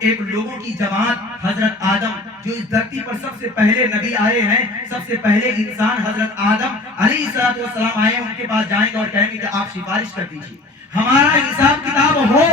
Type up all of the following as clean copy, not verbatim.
ایک لوگوں کی جماعت حضرت آدم جو اس دھرتی پر سب سے پہلے نبی آئے ہیں، سب سے پہلے انسان حضرت آدم علیہ السلام آئے ہیں، ان کے پاس جائیں گے اور کہیں گے کہ آپ سفارش کر دیجیے، ہمارا حساب کتاب ہو،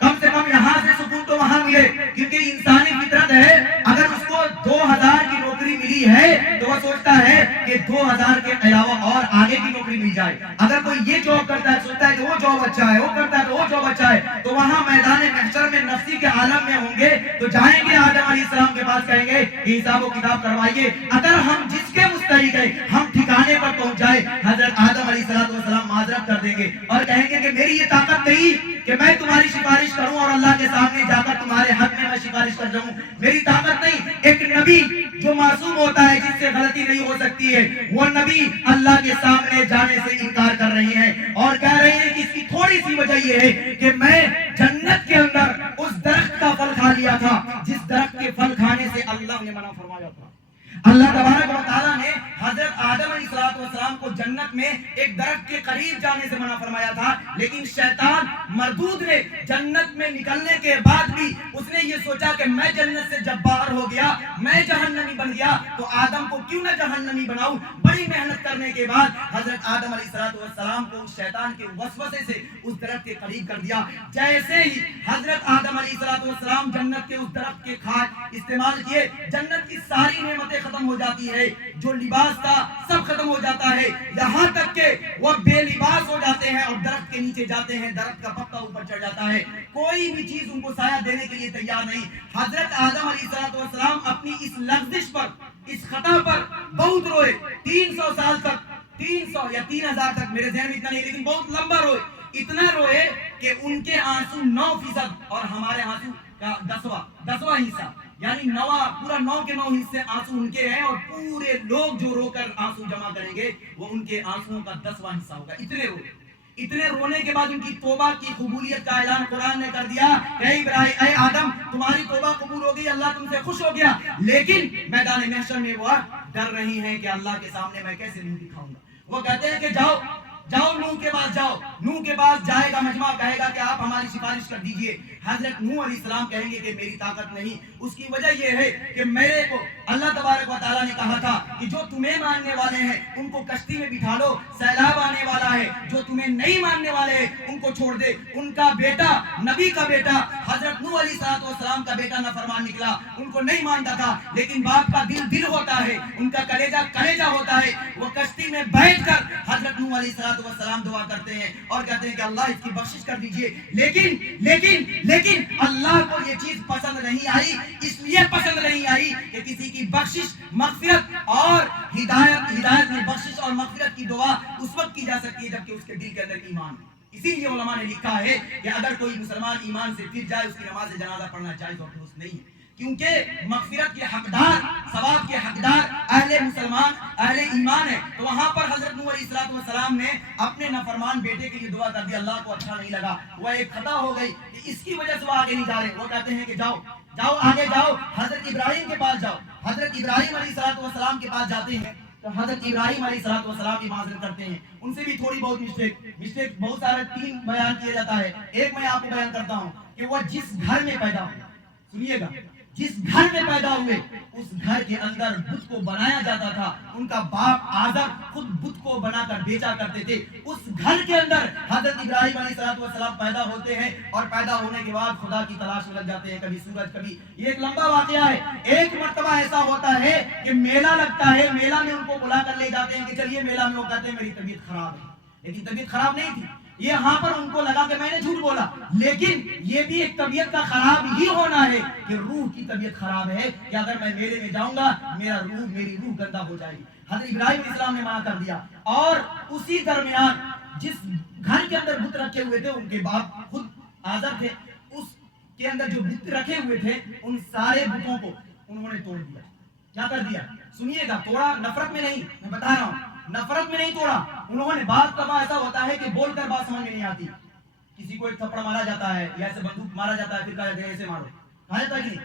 کم سے کم یہاں سے سکون تو وہاں ملے، کیونکہ انسانی فطرت ہے، اگر اس کو 2000 کی نوکری ملی ہے تو وہ سوچتا ہے کہ 2000 کے علاوہ اور آگے کی نوکری مل جائے، اگر کوئی یہ جاب کرتا ہے سوچتا ہے کہ وہ جاب اچھا ہے، وہ کرتا ہے تو وہ جاب اچھا ہے، تو وہاں میدان محشر میں نفسی کے عالم میں ہوں گے تو جائیں گے آدم علیہ السلام کے پاس، کہیں گے کہ حساب و کتاب کروائیے، اگر ہم جس کے مستحق ہیں ہم ٹھکانے پر پہنچ جائے، حضرت آدم علیہ السلام معذرت کر دیں گے اور کہیں گے کہ میری یہ طاقت نہیں کہ میں تمہاری سفارش کروں اور اللہ کے سامنے جا کر تمہارے حق میں سفارش کر جاؤں، میری طاقت نہیں۔ ایک نبی جو معصوم ہوتا ہے، جس سے غلطی نہیں ہو سکتی ہے، وہ نبی اللہ کے سامنے جانے سے انکار کر رہے ہیں اور کہہ رہے ہیں کہ اس کی تھوڑی سی وجہ یہ ہے کہ میں جنت کے اندر اس درخت کا پھل کھا لیا تھا جس درخت کے پھل کھانے سے اللہ نے منع فرمایا تھا۔ اللہ تبارک و تعالیٰ نے حضرت آدم علیہ السلام کو جنت میں ایک درخت کے قریب جانے سے منع فرمایا تھا، لیکن شیطان مردود نے جنت میں نکلنے کے بعد بھی اس نے یہ سوچا کہ میں جنت سے جب باہر ہو گیا، میں جہنمی بن گیا تو آدم کو کیوں نہ جہنمی بناؤں۔ بڑی محنت کرنے کے بعد حضرت آدم علیہ السلام کو شیطان کے وسوسے سے اس درخت کے قریب کر دیا۔ جیسے ہی حضرت آدم علیہ السلام جنت کے اس درخت کے کھائے استعمال کیے، جنت کی ساری نعمتیں ختم ہو جاتی ہے، جو لباس تھا سب ختم ہو جاتا ہے، یہاں تک کہ وہ بے لباس ہو جاتے ہیں اور درخت کے نیچے جاتے ہیں، درخت کا پتا اوپر چڑھ جاتا ہے، کوئی بھی چیز ان کو سایہ دینے کے لیے تیار نہیں۔ حضرت آدم علیہ السلام اپنی اس لغزش پر، اس خطا پر بہت روئے، 300 سال تک، 300 یا 3000 تک، میرے ذہن میں اتنا نہیں لیکن بہت لمبا روئے، اتنا روئے کہ ان کے آنسو 9% اور ہمارے آنسو کا 10واں حصہ، یعنی پورا 9 کے 9 حصے آنسو ان کے ہیں، اور پورے لوگ جو رو کر آنسو جمع کریں گے وہ ان کے آنسوؤں کا 10واں حصہ ہوگا۔ اتنے رونے کے بعد ان کی توبہ کی قبولیت کا اعلان قرآن نے کر دیا کہ اے آدم تمہاری توبہ قبول ہو گئی، اللہ تم سے خوش ہو گیا، لیکن میدان محشر میں وہ ڈر رہی ہیں کہ اللہ کے سامنے میں کیسے منہ دکھاؤں گا۔ وہ کہتے ہیں کہ جاؤ نوح کے پاس جاؤ، نوح کے پاس جائے گا مجمع، کہے گا کہ آپ ہماری سفارش کر دیجئے۔ حضرت نوح علیہ السلام کہیں گے کہ میری طاقت نہیں، اس کی وجہ یہ ہے کہ میرے کو اللہ تبارک و تعالیٰ نے کہا تھا کہ جو تمہیں ماننے والے ہیں ان کو کشتی میں بٹھا لو، سیلاب آنے والا ہے، جو تمہیں نہیں ماننے والے ہیں ان کو چھوڑ دے۔ ان کا بیٹا، نبی کا بیٹا حضرت نوح علیہ السلام کا بیٹا نافرمان نکلا، ان کو نہیں مانتا تھا، لیکن باپ کا دل ہوتا ہے، ان کا کلیجہ ہوتا ہے، وہ کشتی میں بیٹھ کر حضرت نوح علیہ السلام دعا کرتے ہیں اور کہتے ہیں کہ اللہ اس کی بخشش کر دیجئے، لیکن اللہ کو یہ چیز پسند نہیں آئی، اس لیے پسند نہیں آئی کہ کسی کی بخشش، مغفرت اور ہدایت میں بخشش اور مغفرت کی دعا اس وقت کی جا سکتی ہے جبکہ اس کے دل کے اندر ایمان ہے۔ اسی لیے علماء نے لکھا ہے کہ اگر کوئی مسلمان ایمان سے پھر جائے اس کی نماز جنازہ پڑھنا جائز اور درست نہیں ہے، کیونکہ مغفرت کے حقدار، ثواب کے حقدار اہل مسلمان، اہل ایمان ہے۔ تو وہاں پر حضرت نوح علیہ السلام نے اپنے نافرمان بیٹے کے لیے دعا کر دی، اللہ کو اچھا نہیں لگا، وہ ایک خطا ہو گئی، اس کی وجہ سے وہ آگے نہیں جا رہے، وہ کہتے ہیں کہ جاؤ آگے جاؤ، حضرت ابراہیم کے پاس جاؤ۔ حضرت ابراہیم علیہ السلام کے پاس جاتے ہیں تو حضرت ابراہیم علیہ السلام کی معذرت کرتے ہیں، ان سے بھی تھوڑی بہت مسٹیک بہت سارے 3 بیان کیا جاتا ہے، ایک میں آپ کو بیان کرتا ہوں کہ وہ جس گھر میں پیدا ہوئے، سنیے گا، جس گھر میں پیدا ہوئے اس گھر کے اندر بت کو بنایا جاتا تھا، ان کا باپ آزر خود بت کو بنا کر بیچا کرتے تھے، اس گھر کے اندر حضرت ابراہیم علیہ السلام پیدا ہوتے ہیں اور پیدا ہونے کے بعد خدا کی تلاش میں لگ جاتے ہیں، کبھی سورج کبھی، یہ ایک لمبا واقعہ ہے۔ ایک مرتبہ ایسا ہوتا ہے کہ میلہ لگتا ہے، میلہ میں ان کو بلا کر لے جاتے ہیں کہ چلیے میلہ میں، وہ کہتے ہیں میری طبیعت خراب ہے، لیکن طبیعت خراب نہیں تھی، یہاں پر ان کو لگا کہ میں نے جھوٹ بولا، لیکن یہ بھی ایک طبیعت کا خراب ہی ہونا ہے کہ روح کی طبیعت خراب ہے کہ اگر میں میلے میں جاؤں گا میری روح گندا ہو جائے گی۔ حضرت ابراہیم علیہ السلام نے منع کر دیا، اور اسی درمیان جس گھر کے اندر بت رکھے ہوئے تھے، ان کے باپ خود آزر تھے، اس کے اندر جو بت رکھے ہوئے تھے ان سارے بتوں کو انہوں نے توڑ دیا۔ کیا کر دیا؟ سنیے گا، توڑا نفرت میں نہیں، میں بتا رہا ہوں، نفرت میں نہیں توڑا انہوں نے۔ بعض دفعہ ایسا ہوتا ہے کہ بول کر بات سمجھ میں نہیں آتی، کسی کو ایک تھپڑ مارا جاتا ہے یا ایسے بندوق مارا جاتا ہے، پھر کہا جاتا ہے ایسے مارو، کہا جاتا ہے کہ نہیں،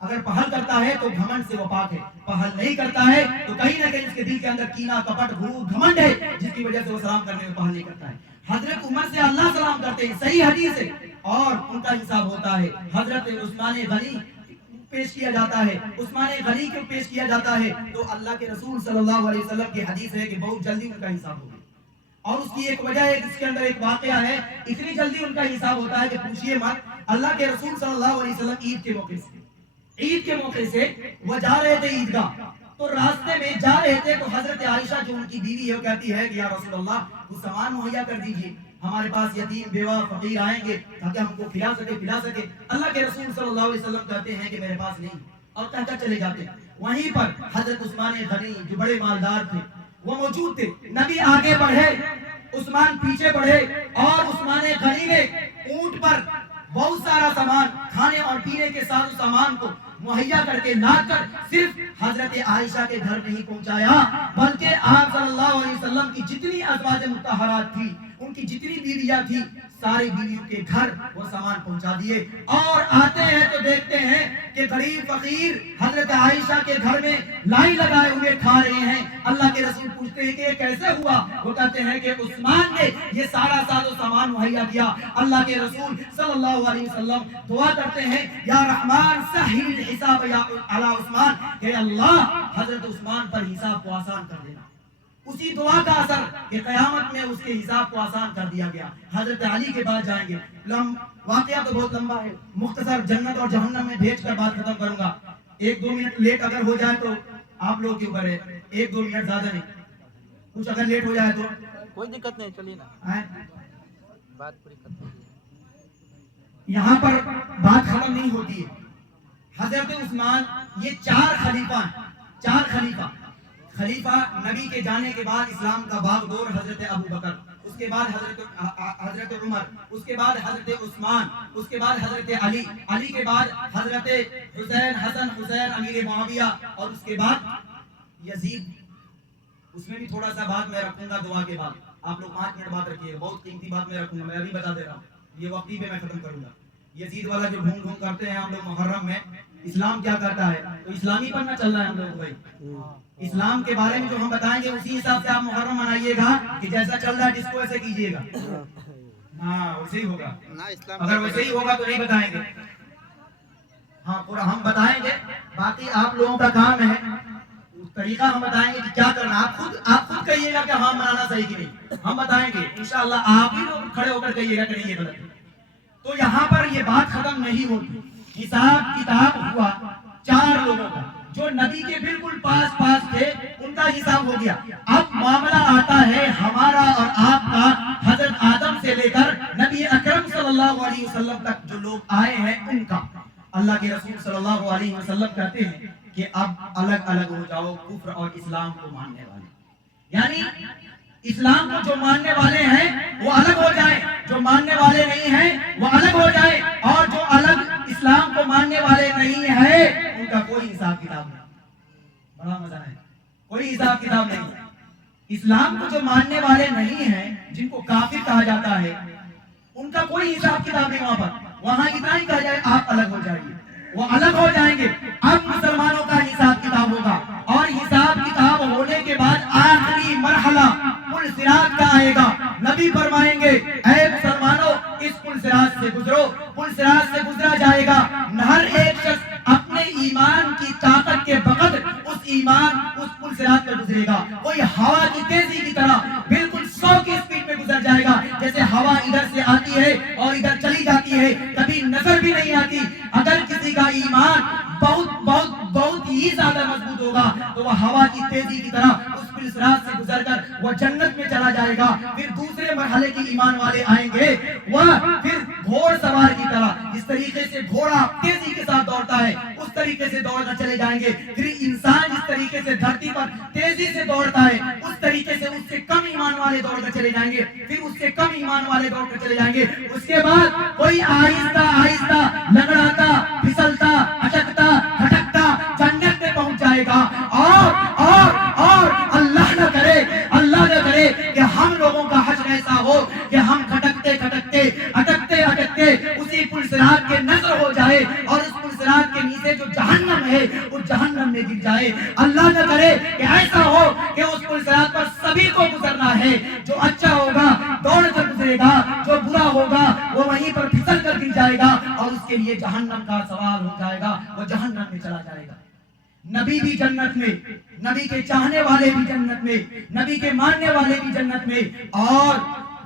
اگر پہل کرتا ہے تو گھمنڈ سے وہ پاک ہے، پہل نہیں کرتا ہے تو کہیں نہ کہیں اس کے دل کے اندر کینہ، کپٹ، غرور، گھمنڈ ہے، جس کی وجہ سے وہ سلام کرنے میں پہل نہیں کرتا ہے۔ حضرت عمر سے اللہ سلام کرتے ہیں، صحیح حدیث ہے، اور ان کا حساب ہوتا ہے۔ حضرت عثمان غنی پیش کیا جاتا ہے، عثمان غنی کو پیش کیا جاتا ہے، تو اللہ کے رسول صلی اللہ علیہ وسلم کی حدیث ہے کہ بہت جلدی ان کا حساب ہوگا۔ اور اس کی ایک وجہ ہے، اس کے اندر ایک واقعہ ہے، اتنی جلدی ان کا حساب ہوتا ہے کہ پوچھئے مت۔ اللہ کے رسول صلی اللہ علیہ وسلم عید کے موقع سے وہ جا رہے تھے عیدگاہ، تو راستے میں جا رہے تھے تو حضرت عائشہ جو ان کی بیوی ہے وہ کہتی ہے کہ یا رسول اللہ کچھ سامان مہیا کر دیجئے، ہمارے پاس یتیم، بیوہ، فقیر آئیں گے تاکہ ہم کو کھلا سکے۔ اللہ کے رسول صلی اللہ علیہ وسلم کہتے ہیں کہ میرے پاس نہیں، اور کہہ کر چلے جاتے ہیں۔ وہیں پر حضرت عثمان غنی جو بڑے مالدار تھے وہ موجود تھے، نبی آگے بڑھے، عثمان پیچھے بڑھے، اور عثمان غنی نے اونٹ پر بہت سارا سامان، کھانے اور پینے کے ساتھ سامان کو مہیا کر کے لا کر صرف حضرت عائشہ کے گھر نہیں پہنچایا، بلکہ آپ صلی اللہ علیہ وسلم کی جتنی ازواج مطہرات تھی، ان کی جتنی بیویاں تھی، ساری بیویوں کے گھر وہ سامان پہنچا دیے۔ اور آتے ہیں تو دیکھتے ہیں کہ غریب فقیر حضرت عائشہ کے گھر میں لائن لگائے ہوئے کھا رہے ہیں۔ اللہ کے رسول پوچھتے ہیں کہ یہ کیسے ہوا؟ وہ کہتے ہیں کہ عثمان نے یہ سارا ساز و سامان مہیا کیا۔ اللہ کے رسول صلی اللہ علیہ وسلم دعا کرتے ہیں یا رحمان سہل الحساب یا علی عثمان، کہ اللہ حضرت عثمان پر حساب کو آسان کر دینا۔ اسی دعا کا اثر کہ قیامت میں اس کے حساب کو آسان کر دیا گیا۔ حضرت علی کے بعد جائیں گے، واقعہ تو بہت لمبا ہے، مختصر جنت اور جہنم میں بھیج کر بات ختم کروں گا۔ 1-2 منٹ لیٹ اگر ہو جائے تو آپ لوگ کے اوپر ہے، 1-2 منٹ زیادہ نہیں، کچھ اگر لیٹ ہو جائے تو کوئی دقت نہیں، چلیے نا، بات پوری ختم۔ یہاں پر بات ختم نہیں ہوتی ہے۔ حضرت عثمان یہ 4 خلیفہ خلیفہ نبی کے جانے کے بعد اسلام کا باغ دور حضرت ابو بکر، اس کے بعد حضرت عمر، اس کے بعد حضرت عثمان، اس کے بعد حضرت علی کے بعد حضرت حسین امیر معاویہ، اور اس کے بعد یزید۔ اس میں بھی تھوڑا سا بات میں رکھوں گا دعا کے بعد، آپ لوگ 5 منٹ بات رکھیے، بہت قیمتی بات میں رکھوں گا، میں ابھی بتا دے رہا ہوں، یہ وقتی پہ میں ختم کروں گا۔ یزید والا جو گھوم کرتے ہیں ہم لوگ محرم میں، اسلام کیا کرتا ہے تو اسلامی پر نہ چل رہا ہے ہم لوگ۔ بھائی اسلام کے بارے میں جو ہم بتائیں گے اسی حساب سے آپ محرم منائیے گا، کہ جیسا چل رہا ہے ڈسکو ایسے کیجئے گا، ہاں ویسے ہی ہوگا، اگر ویسے ہی ہوگا تو نہیں بتائیں گے، ہاں پورا ہم بتائیں گے، باقی آپ لوگوں کا کام ہے، اس طریقہ ہم بتائیں گے کہ کیا کرنا، آپ خود کہیے گا کہ ہاں منانا صحیح کی نہیں، ہم بتائیں گے انشاءاللہ، آپ ہی لوگ کھڑے ہو کر کہیے گا کہ نہیں یہ غلط ہے۔ تو یہاں پر یہ بات ختم نہیں ہوتی، حساب کتاب ہوا 4 لوگوں کا جو نبی کے بالکل پاس تھے، ان کا حساب ہو گیا۔ اب معاملہ آتا ہے ہمارا اور آپ کا، حضرت آدم سے لے کر نبی اکرم صلی اللہ علیہ وسلم تک جو لوگ آئے ہیں ان کا۔ اللہ کے رسول صلی اللہ علیہ وسلم کہتے ہیں کہ اب الگ الگ ہو جاؤ کفر اور اسلام کو ماننے والے، یعنی اسلام کو جو ماننے والے ہیں وہ الگ ہو جائیں، جو ماننے والے نہیں ہیں وہ الگ ہو جائیں، اور جو الگ اسلام کو ماننے والے نہیں ہیں ان کا کوئی حساب کتاب نہیں۔ بڑا مزہ ہے، کوئی حساب کتاب نہیں۔ اسلام کو جو ماننے والے نہیں ہیں، جن کو کافر کہا جاتا ہے، ان کا کوئی حساب کتاب نہیں وہاں پر، وہاں اتنا ہی کہا جائے آپ الگ ہو جائیے، وہ الگ ہو جائیں گے۔ اب مسلمانوں کا حساب کتاب ہوگا، اور حساب کتاب ہونے کے بعد آخری مرحلہ پل صراط کا آئے گا۔ نبی فرمائیں گے اے مسلمانوں اس پل صراط سے گزرو، پل صراط سے گزرا جائے گا، ہر ایک شخص اپنے ایمان کی طاقت کے بقدر اس پل صراط پر گزرے گا۔ کوئی ہوا کی تیزی کی طرح بالکل 100 کی سپیڈ میں گزر جائے گا، جیسے ہوا ادھر سے آتی ہے اور ادھر چلی جاتی ہے، کبھی نظر بھی نہیں آتی۔ اگر کسی کا ایمان بہت ہی زیادہ مضبوط ہوگا تو وہ ہوا کی تیزی کی طرح اس پل صراط سے گزر کر وہ جنت میں چلا جائے گا۔ پھر دوسرے مرحلے کے ایمان والے آئیں گے، وہ پھر گھوڑ سوار کی طرح، جس طریقے سے گھوڑا تیزی کے ساتھ دوڑتا ہے اس طریقے سے دوڑ کر چلے جائیں گے۔ پھر انسان جس طریقے سے دھرتی پر تیزی سے دوڑتا ہے اس طریقے سے اس سے کم ایمان والے دوڑ کر چلے جائیں گے، پھر اس سے کم ایمان والے دوڑ کر چلے جائیں گے۔ اس کے بعد کوئی آہستہ آہستہ لنگڑاتا، پھسلتا، اٹکتا، کھٹکتا جنت میں پہنچ جائے گا۔ اور اللہ نہ کرے کہ ہم لوگوں کا حشر ایسا ہو کہ ہم کھٹکتے کھٹکتے اٹکتے اٹکتے اسی پل صراط کے نظر ہو جائے، اور اس پل صراط کے نیچے جو جہنم اللہ نہ کرے کہ ایسا ہو کہ اس پل صراط پر سبھی کو گزرنا ہے، جو اچھا ہوگا دوڑ کر گزرے گا، جو برا ہوگا وہ وہیں پر پھسل کر گر جائے گا اور اس کے لیے جہنم کا سوال ہو جائے گا، وہ جہنم میں چلا جائے گا۔ نبی بھی جنت میں، نبی کے چاہنے والے بھی جنت میں، نبی کے ماننے والے بھی جنت میں، اور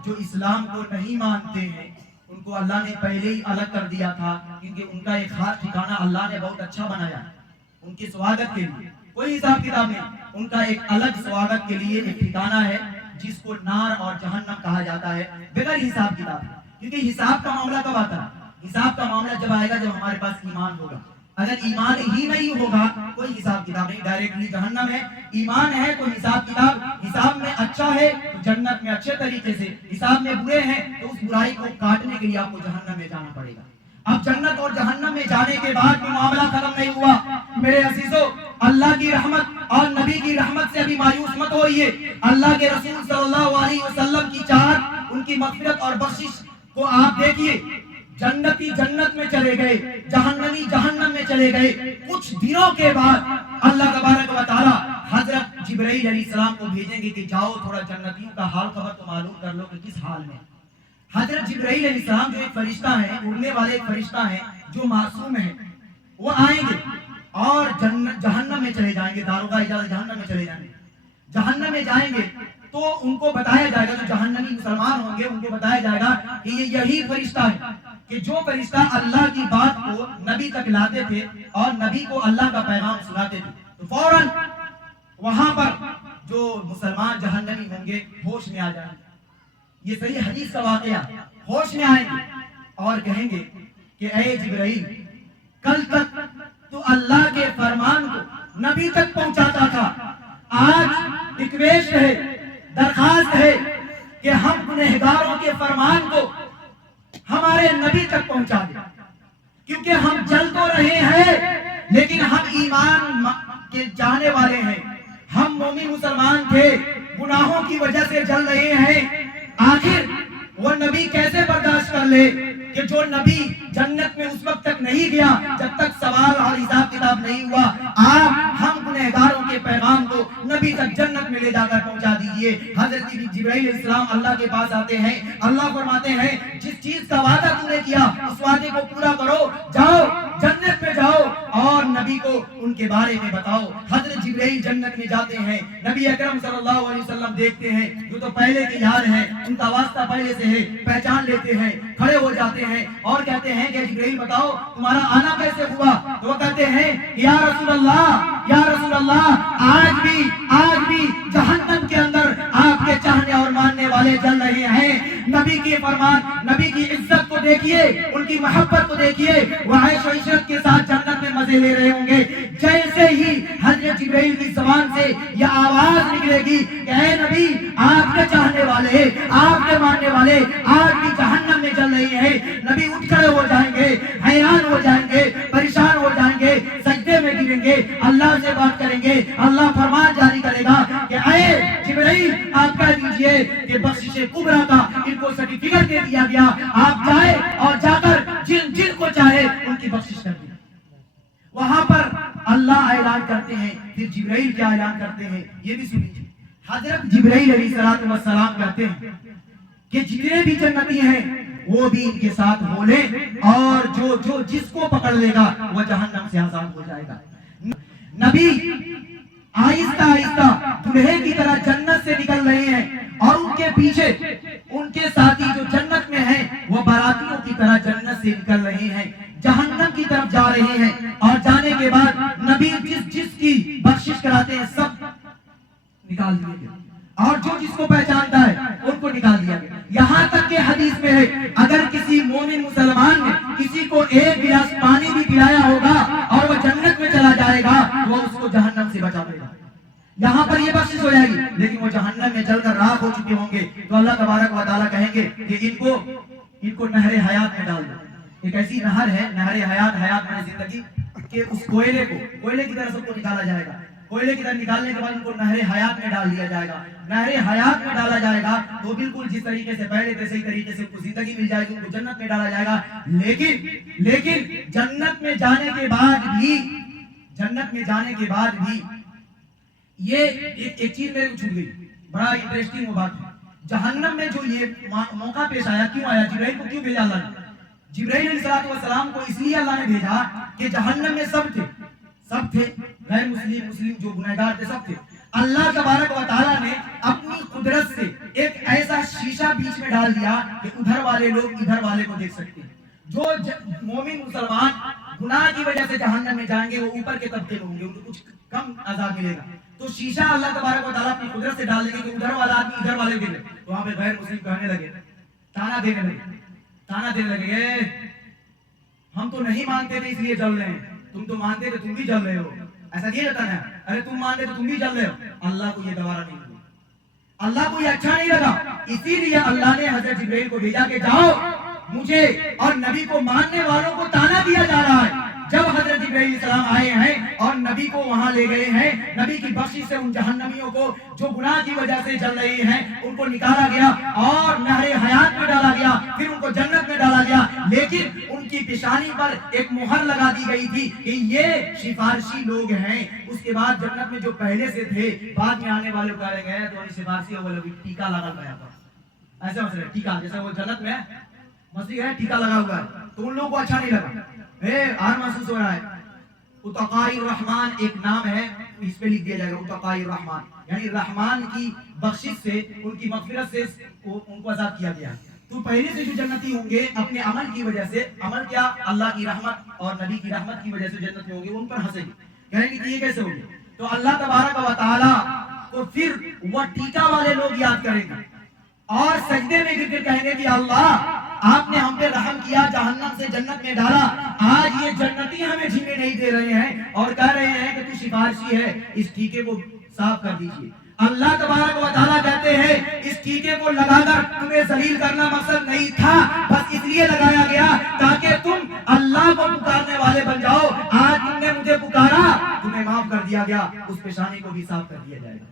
جو اسلام کو نہیں مانتے ہیں ان کو اللہ نے پہلے ہی الگ کر دیا تھا، کیونکہ ان کا ایک خاص ٹھکانہ اللہ نے بہت اچھا بنایا ہے ان کی سواگت کے لیے، کوئی حساب کتاب نہیں، ان کا ایک الگ سواگت کے لیے ایک ٹھکانہ ہے جس کو نار اور جہنم کہا جاتا ہے، بغیر حساب کتاب، کیونکہ حساب کا معاملہ کب آتا ہے؟ حساب کا معاملہ جب آئے گا جب ہمارے پاس ایمان ہوگا، اگر ایمان ہی نہیں ہوگا کوئی حساب کتاب نہیں، ڈائریکٹلی جہنم ہے۔ ایمان ہے تو حساب کتاب، حساب میں اچھا ہے تو جنت میں اچھے طریقے سے، حساب میں برے ہیں تو اس برائی کو کاٹنے کے لیے آپ کو جہنم میں جانا پڑے گا۔ اب جنت اور جہنم میں جانے کے بعد بھی معاملہ ختم نہیں ہوا میرے عزیزو، اللہ کی رحمت اور نبی کی رحمت سے ابھی مایوس مت ہوئیے، اللہ کے رسول صلی اللہ علیہ وسلم کی چاہت، ان کی مغفرت اور بخشش کو آپ دیکھیے، جنتی جنت میں چلے گئے، جہنمی جہنم میں چلے گئے، کچھ دنوں کے بعد اللہ تبارک و تعالی حضرت جبرائیل علیہ السلام کو بھیجیں گے کہ جاؤ تھوڑا جنتیوں کا حال خبر تو معلوم کر لو کہ کس حال میں۔ حضرت جبرائیل علیہ السلام جو ایک فرشتہ ہیں، اڑنے والے ایک فرشتہ ہیں جو معصوم ہیں، وہ آئیں گے اور جہنم میں چلے جائیں گے، داروغہ اجازت جہنم میں چلے جائیں گے، جہنم میں جائیں گے تو ان کو بتایا جائے گا، جو جہنمی مسلمان ہوں گے ان کو بتایا جائے گا کہ یہ یہی فرشتہ ہے کہ جو فرشتہ اللہ کی بات کو نبی تک لاتے تھے اور نبی کو اللہ کا پیغام سناتے تھے، تو فوراً وہاں پر جو مسلمان جہنمی ہوں گے ہوش میں آ جائیں گے، یہ صحیح حدیث کا واقعہ، ہوش میں آئیں گے اور کہیں گے کہ اے جبرائیل، کل تک تو اللہ کے فرمان کو نبی تک پہنچاتا تھا، آج ریکویسٹ ہے، درخواست ہے کہ ہم گنہگاروں کے فرمان کو ہمارے نبی تک پہنچا دیں، کیونکہ ہم جل تو رہے ہیں لیکن ہم ایمان کے جانے والے ہیں، ہم مومن مسلمان تھے، گناہوں کی وجہ سے جل رہے ہیں، آخر وہ نبی کیسے برداشت کر لے کہ جو نبی جنت میں اس وقت تک نہیں گیا جب تک سوال اور حساب کتاب نہیں ہوا، آپ ہم گنہگاروں کے پیغام کو نبی تک جنت میں لے جا کر پہنچا دیجئے۔ حضرت جبرائیل علیہ السلام اللہ کے پاس آتے ہیں، اللہ فرماتے ہیں جس چیز کا وعدہ تم نے کیا اس وعدے کو پورا کرو، جاؤ جنت میں جاؤ اور نبی کو ان کے بارے میں بتاؤ۔ حضرت جبرائیل جنت میں جاتے ہیں، نبی اکرم صلی اللہ علیہ وسلم دیکھتے ہیں، جو تو پہلے کے یار ہیں، ان کا واسطہ پہلے سے ہے، پہچان لیتے ہیں، کھڑے ہو جاتے ہیں اور کہتے ہیں کہ جبرائیل بتاؤ تمہارا آنا کیسے ہوا؟ تو وہ کہتے ہیں یا رسول اللہ، آج بھی جہنم کے اندر آپ کے چاہنے اور ماننے والے جل رہے ہیں، نبی کے فرمان، نبی کی عزت کو دیکھیے، ان کی محبت کو دیکھیے، وہ عیش و عشرت کے ساتھ جنت میں مزے لے رہے ہوں گے۔ جیسے ہی حضرت جبرائیل کی زبان سے یہ آواز نکلے گی کہ اے نبی، آپ کے چاہنے والے، آپ کے ماننے والے آج بھی جہنم میں جل رہے ہیں، نبی اٹھ کھڑے ہو جائیں گے، حیران ہو جائیں گے، پریشان ہو جائیں گے، سجدے میں گریں گے، اللہ سے بات کریں گے، اللہ فرمان جاری کرے گا کہ اے جبرائیل، آپ کہہ دیجئے کہ بخشش کبریٰ کا ان کو سرٹیفکیٹ دے دیا گیا، آپ جائے اور جا کر جن کو چاہے ان کی بخشش کر دیں۔ وہاں پر اللہ اعلان کرتے ہیں، پھر جبرائیل کیا اعلان کرتے ہیں یہ بھی سنیے۔ حضرت جبرائیل علیہ السلام کہتے ہیں کہ جتنے بھی جنتی ہیں وہ بھی ان کے ساتھ ہو لیں، اور جو جس کو پکڑ لے گا وہ جہنم سے آزاد ہو جائے گا۔ نبی آہستہ آہستہ دلہے کی طرح جنت سے نکل رہے ہیں اور ان کے پیچھے ان کے ساتھی جو جنت میں ہیں وہ باراتیوں کی طرح جنت سے نکل رہے ہیں، جہنم کی طرف جا رہے ہیں، اور جانے کے بعد نبی جس کی بخشش کراتے ہیں سب نکال دیے گئے، اور جو جس کو پہچانتا ہے ان کو نکال دیا گیا۔ یہاں تک کہ حدیث میں ہے اگر کسی مومن مسلمان نے کسی کو ایک گلاس پانی بھی پلایا ہوگا اور وہ جنت میں چلا جائے گا وہ اس کو جہنم سے بچا دے گا۔ یہاں پر یہ بخشش ہو جائے گی، لیکن وہ جہنم میں جل کر راکھ ہو چکے ہوں گے تو اللہ تبارک و تعالیٰ کہیں گے کہ ان کو نہر حیات میں ڈال دو۔ ایک ایسی نہر ہے، نہر حیات میں زندگی، کہ اس کوئلے کی طرح سب کو نکالا جائے گا، کوئلے کی طرح نکالنے کے بعد ان کو نہر حیات میں ڈال دیا جائے گا۔ نہر حیات میں ڈالا جائے گا تو بالکل جس طریقے سے پہلے تھے صحیح طریقے سے ان کو زندگی مل جائے گی، ان کو جنت میں ڈالا جائے گا۔ لیکن جنت میں جانے کے بعد بھی یہ ایک چیز میرے کو چھوٹ گئی، بڑا انٹرسٹنگ وہ بات ہے۔ جہنم میں جو یہ موقع پیش آیا، کیوں آیا؟ جبرائیل کو کیوں بھیجا اللہ نے؟ جبرائیل علیہ السلام کو اس لیے اللہ نے بھیجا کہ جہنم میں سب تھے، غیر مسلم، مسلم جو گنہگار تھے، سب تھے۔ اللہ تبارک و تعالیٰ نے اپنی قدرت سے ایک ایسا شیشہ بیچ میں ڈال دیا کہ ادھر والے لوگ ادھر والے کو دیکھ سکتے ہیں۔ جو مومن مسلمان گناہ کی وجہ سے جہنم میں جائیں گے وہ اوپر کے طبقے میں ہوں گے، ان کو کچھ کم عذاب ملے گا۔ تو شیشہ اللہ تبارک و تعالیٰ اپنی قدرت سے ڈال دیں گے کہ ادھر والا آدمی ادھر والے دیکھ لے۔ تو وہاں پہ غیر مسلم کہنے لگے، تانا دینے لگے، ہم تو نہیں مانتے تھے اس لیے جل رہے ہیں، تم تو مانتے تھے تم بھی جل رہے ہو۔ ایسا نہیں رہتا نا، ارے تم مانتے تو تم بھی جل رہے ہو۔ اللہ کو یہ گوارا نہیں ہوا، اللہ کو یہ اچھا نہیں لگا، اسی لیے اللہ نے حضرت جبرائیل کو بھیجا کہ جاؤ، مجھے اور نبی کو ماننے والوں کو تانا دیا جا رہا ہے۔ جب حضرت جبرائیل علیہ السلام آئے ہیں اور نبی کو وہاں لے گئے ہیں، نبی کی بخشش سے ان جہنمیوں کو جو گناہ کی وجہ سے جل رہے ہیں ان کو نکالا گیا اور نہر حیات میں ڈالا گیا، پھر ان کو جنت میں ڈالا گیا، لیکن ان کی پیشانی پر ایک مہر لگا دی گئی تھی کہ یہ سفارشی لوگ ہیں۔ اس کے بعد جنت میں جو پہلے سے تھے بعد میں آنے والے اتارے گئے تو انہیں سفارشی ہو گئے، ٹیکا لگا گیا تھا، ایسا مسئلہ ہے ٹیکا، جیسا وہ جنت میں مسیح ہے ٹیکا لگا ہوا ہے، تو ان لوگوں کو اچھا نہیں لگا، آر محسوس ہو رہا ہے۔ اتقاء الرحمن ایک نام ہے، اس پہ لکھ دیا جائے گا اتقاء الرحمن، یعنی رحمان کی بخشش سے، ان کی مغفرت سے ان کو عذاب کیا گیا۔ تو پہلے سے جو جنتی ہوں گے اپنے عمل کی وجہ سے، عمل کیا؟ اللہ کی رحمت اور نبی کی رحمت کی وجہ سے جنت میں ہوں گے، ان پر ہنسیں گے، کہیں گے کہ یہ کیسے ہوگی؟ تو اللہ تبارک و تعالیٰ کو پھر وہ ٹیکا والے لوگ یاد کریں گے اور سجدے میں گر کر کہیں گے کہ اللہ آپ نے ہم پہ رحم کیا، جہنم سے جنت میں ڈالا، آج یہ جنتی ہمیں جینے نہیں دے رہے ہیں اور کہہ رہے ہیں کہ تو سفارشی ہے، اس ٹیکے کو صاف کر دیجئے۔ اللہ تبارک و تعالیٰ کہتے ہیں اس ٹیکے کو لگا کر تمہیں ذلیل کرنا مقصد نہیں تھا، بس اس لیے لگایا گیا تاکہ تم اللہ کو پکارنے والے بن جاؤ۔ آج تم نے مجھے پکارا، تمہیں معاف کر دیا گیا، اس پیشانی کو بھی صاف کر دیا جائے گا۔